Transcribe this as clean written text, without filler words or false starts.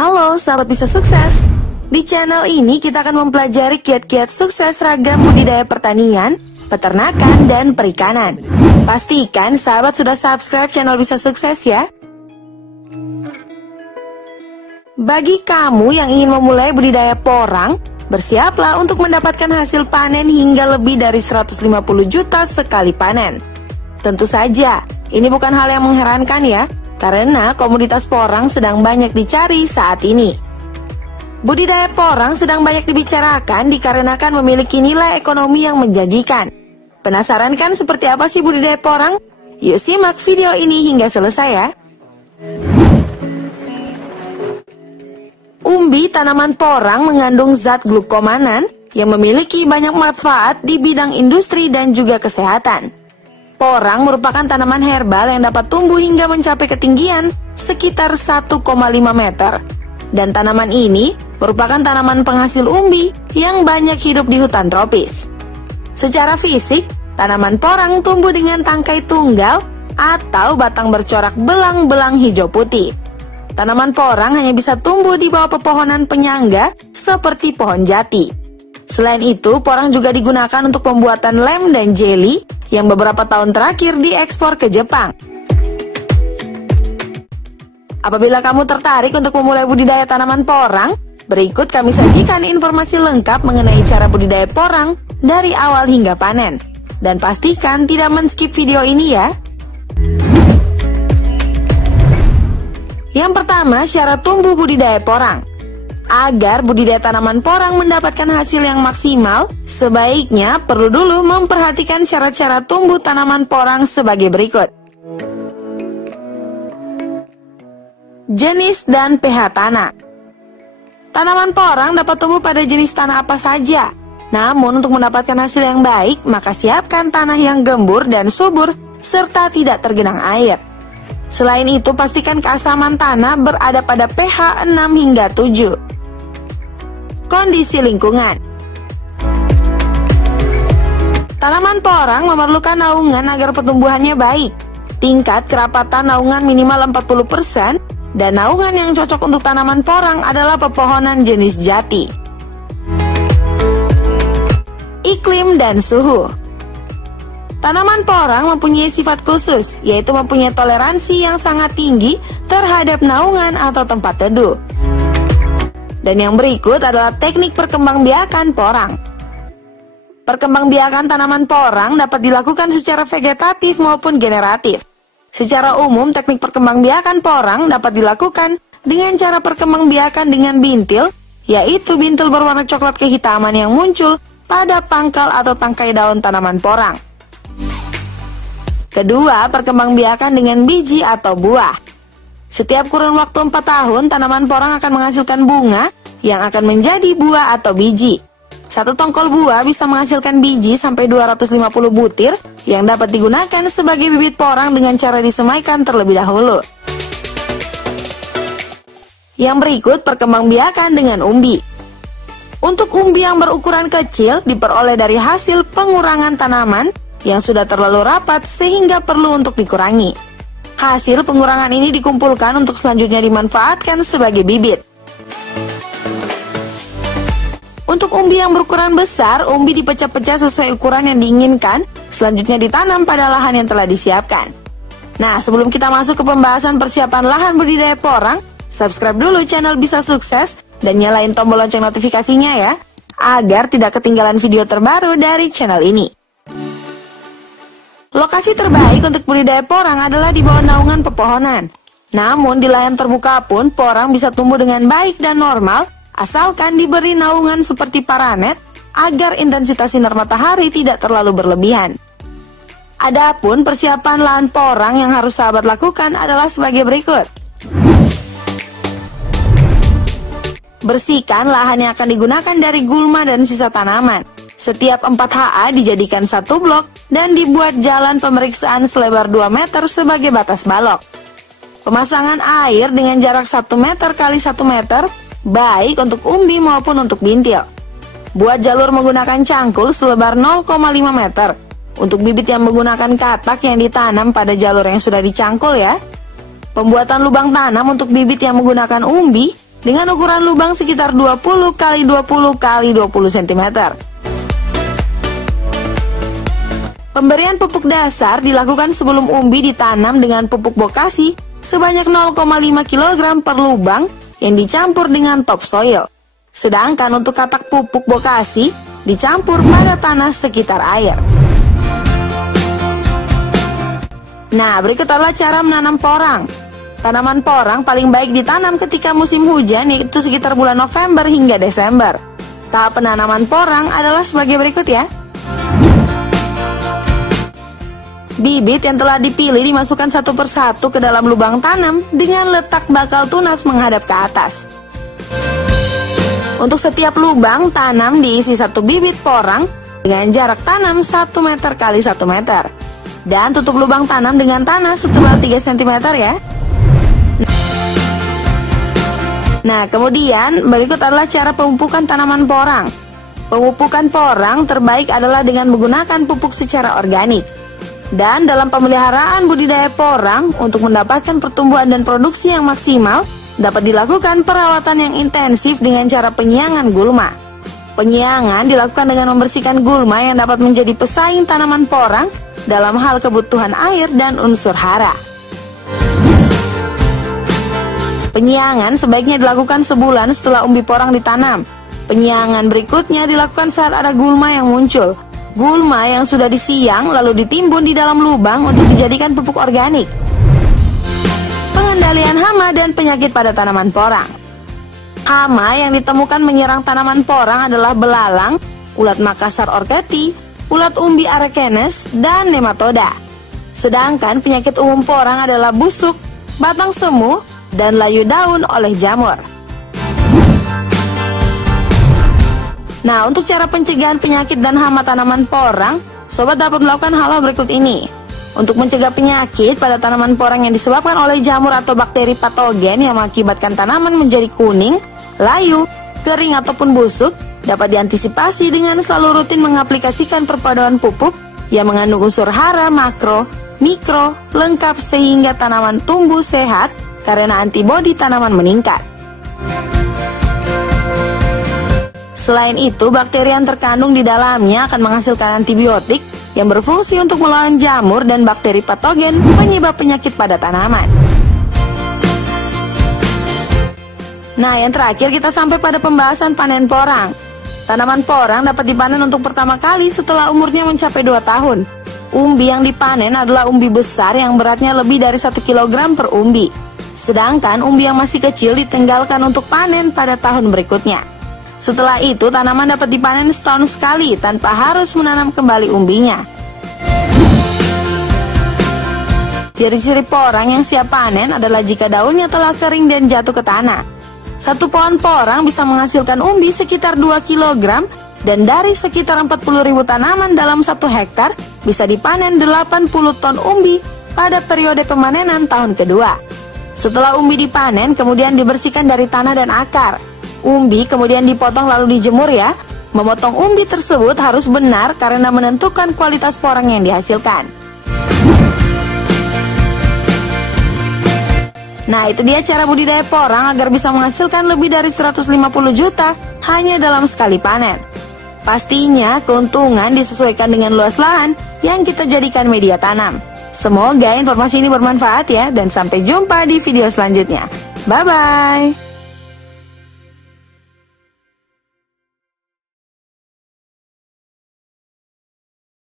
Halo sahabat bisa sukses. Di channel ini kita akan mempelajari kiat-kiat sukses ragam budidaya pertanian, peternakan, dan perikanan. Pastikan sahabat sudah subscribe channel bisa sukses ya. Bagi kamu yang ingin memulai budidaya porang, bersiaplah untuk mendapatkan hasil panen hingga lebih dari 150 juta sekali panen. Tentu saja, ini bukan hal yang mengherankan ya, karena komoditas porang sedang banyak dicari saat ini. Budidaya porang sedang banyak dibicarakan dikarenakan memiliki nilai ekonomi yang menjanjikan. Penasaran kan seperti apa sih budidaya porang? Yuk simak video ini hingga selesai ya. Umbi tanaman porang mengandung zat glukomanan yang memiliki banyak manfaat di bidang industri dan juga kesehatan. Porang merupakan tanaman herbal yang dapat tumbuh hingga mencapai ketinggian sekitar 1,5 meter. Dan tanaman ini merupakan tanaman penghasil umbi yang banyak hidup di hutan tropis. Secara fisik, tanaman porang tumbuh dengan tangkai tunggal atau batang bercorak belang-belang hijau putih. Tanaman porang hanya bisa tumbuh di bawah pepohonan penyangga seperti pohon jati. Selain itu, porang juga digunakan untuk pembuatan lem dan jelly yang beberapa tahun terakhir diekspor ke Jepang. Apabila kamu tertarik untuk memulai budidaya tanaman porang, berikut kami sajikan informasi lengkap mengenai cara budidaya porang dari awal hingga panen. Dan pastikan tidak men-skip video ini ya. Yang pertama, syarat tumbuh budidaya porang. Agar budidaya tanaman porang mendapatkan hasil yang maksimal, sebaiknya perlu dulu memperhatikan syarat-syarat tumbuh tanaman porang sebagai berikut. Jenis dan pH tanah. Tanaman porang dapat tumbuh pada jenis tanah apa saja. Namun untuk mendapatkan hasil yang baik, maka siapkan tanah yang gembur dan subur serta tidak tergenang air. Selain itu, pastikan keasaman tanah berada pada pH 6 hingga 7. Kondisi lingkungan. Tanaman porang memerlukan naungan agar pertumbuhannya baik. Tingkat kerapatan naungan minimal 40% dan naungan yang cocok untuk tanaman porang adalah pepohonan jenis jati. Iklim dan suhu. Tanaman porang mempunyai sifat khusus, yaitu mempunyai toleransi yang sangat tinggi terhadap naungan atau tempat teduh. Dan yang berikut adalah teknik perkembangbiakan porang. Perkembangbiakan tanaman porang dapat dilakukan secara vegetatif maupun generatif. Secara umum, teknik perkembangbiakan porang dapat dilakukan dengan cara perkembangbiakan dengan bintil, yaitu bintil berwarna coklat kehitaman yang muncul pada pangkal atau tangkai daun tanaman porang. Kedua, perkembangbiakan dengan biji atau buah. Setiap kurun waktu 4 tahun, tanaman porang akan menghasilkan bunga yang akan menjadi buah atau biji. Satu tongkol buah bisa menghasilkan biji sampai 250 butir yang dapat digunakan sebagai bibit porang dengan cara disemaikan terlebih dahulu. Yang berikut perkembangbiakan dengan umbi. Untuk umbi yang berukuran kecil diperoleh dari hasil pengurangan tanaman yang sudah terlalu rapat sehingga perlu untuk dikurangi. Hasil pengurangan ini dikumpulkan untuk selanjutnya dimanfaatkan sebagai bibit. Untuk umbi yang berukuran besar, umbi dipecah-pecah sesuai ukuran yang diinginkan, selanjutnya ditanam pada lahan yang telah disiapkan. Nah, sebelum kita masuk ke pembahasan persiapan lahan budidaya porang, subscribe dulu channel Bisa Sukses dan nyalain tombol lonceng notifikasinya ya, agar tidak ketinggalan video terbaru dari channel ini. Lokasi terbaik untuk budidaya porang adalah di bawah naungan pepohonan. Namun di lahan terbuka pun porang bisa tumbuh dengan baik dan normal asalkan diberi naungan seperti paranet agar intensitas sinar matahari tidak terlalu berlebihan. Adapun persiapan lahan porang yang harus sahabat lakukan adalah sebagai berikut. Bersihkan lahan yang akan digunakan dari gulma dan sisa tanaman. Setiap 4 HA dijadikan satu blok dan dibuat jalan pemeriksaan selebar 2 meter sebagai batas balok. Pemasangan air dengan jarak 1 meter kali 1 meter, baik untuk umbi maupun untuk bintil. Buat jalur menggunakan cangkul selebar 0,5 meter. Untuk bibit yang menggunakan katak yang ditanam pada jalur yang sudah dicangkul ya. Pembuatan lubang tanam untuk bibit yang menggunakan umbi dengan ukuran lubang sekitar 20 x 20 x 20 cm. Pemberian pupuk dasar dilakukan sebelum umbi ditanam dengan pupuk bokasi sebanyak 0,5 kg per lubang yang dicampur dengan topsoil. Sedangkan untuk katak pupuk bokasi dicampur pada tanah sekitar air. Nah, berikut adalah cara menanam porang. Tanaman porang paling baik ditanam ketika musim hujan, yaitu sekitar bulan November hingga Desember. Tahap penanaman porang adalah sebagai berikut ya. Bibit yang telah dipilih dimasukkan satu persatu ke dalam lubang tanam dengan letak bakal tunas menghadap ke atas. Untuk setiap lubang tanam diisi satu bibit porang dengan jarak tanam 1 meter x 1 meter. Dan tutup lubang tanam dengan tanah setebal 3 cm ya. Nah, kemudian berikut adalah cara pemupukan tanaman porang. Pemupukan porang terbaik adalah dengan menggunakan pupuk secara organik. Dan dalam pemeliharaan budidaya porang, untuk mendapatkan pertumbuhan dan produksi yang maksimal, dapat dilakukan perawatan yang intensif dengan cara penyiangan gulma. Penyiangan dilakukan dengan membersihkan gulma yang dapat menjadi pesaing tanaman porang dalam hal kebutuhan air dan unsur hara. Penyiangan sebaiknya dilakukan sebulan setelah umbi porang ditanam. Penyiangan berikutnya dilakukan saat ada gulma yang muncul. Gulma yang sudah disiang lalu ditimbun di dalam lubang untuk dijadikan pupuk organik. Pengendalian hama dan penyakit pada tanaman porang. Hama yang ditemukan menyerang tanaman porang adalah belalang, ulat Makassar orcheti, ulat umbi arekenes, dan nematoda. Sedangkan penyakit umum porang adalah busuk, batang semu, dan layu daun oleh jamur. Nah, untuk cara pencegahan penyakit dan hama tanaman porang, sobat dapat melakukan hal-hal berikut ini. Untuk mencegah penyakit pada tanaman porang yang disebabkan oleh jamur atau bakteri patogen yang mengakibatkan tanaman menjadi kuning, layu, kering ataupun busuk, dapat diantisipasi dengan selalu rutin mengaplikasikan perpaduan pupuk yang mengandung unsur hara makro, mikro, lengkap sehingga tanaman tumbuh sehat karena antibodi tanaman meningkat. Selain itu, bakteri yang terkandung di dalamnya akan menghasilkan antibiotik yang berfungsi untuk melawan jamur dan bakteri patogen penyebab penyakit pada tanaman. Nah, yang terakhir kita sampai pada pembahasan panen porang. Tanaman porang dapat dipanen untuk pertama kali setelah umurnya mencapai 2 tahun. Umbi yang dipanen adalah umbi besar yang beratnya lebih dari 1 kg per umbi. Sedangkan umbi yang masih kecil ditinggalkan untuk panen pada tahun berikutnya. Setelah itu, tanaman dapat dipanen setahun sekali tanpa harus menanam kembali umbinya. Ciri-ciri porang yang siap panen adalah jika daunnya telah kering dan jatuh ke tanah. Satu pohon porang bisa menghasilkan umbi sekitar 2 kg dan dari sekitar 40.000 tanaman dalam 1 hektar bisa dipanen 80 ton umbi pada periode pemanenan tahun kedua. Setelah umbi dipanen, kemudian dibersihkan dari tanah dan akar. Umbi kemudian dipotong lalu dijemur ya. Memotong umbi tersebut harus benar karena menentukan kualitas porang yang dihasilkan. Nah, itu dia cara budidaya porang agar bisa menghasilkan lebih dari 150 juta hanya dalam sekali panen. Pastinya keuntungan disesuaikan dengan luas lahan yang kita jadikan media tanam. Semoga informasi ini bermanfaat ya, dan sampai jumpa di video selanjutnya. Bye-bye.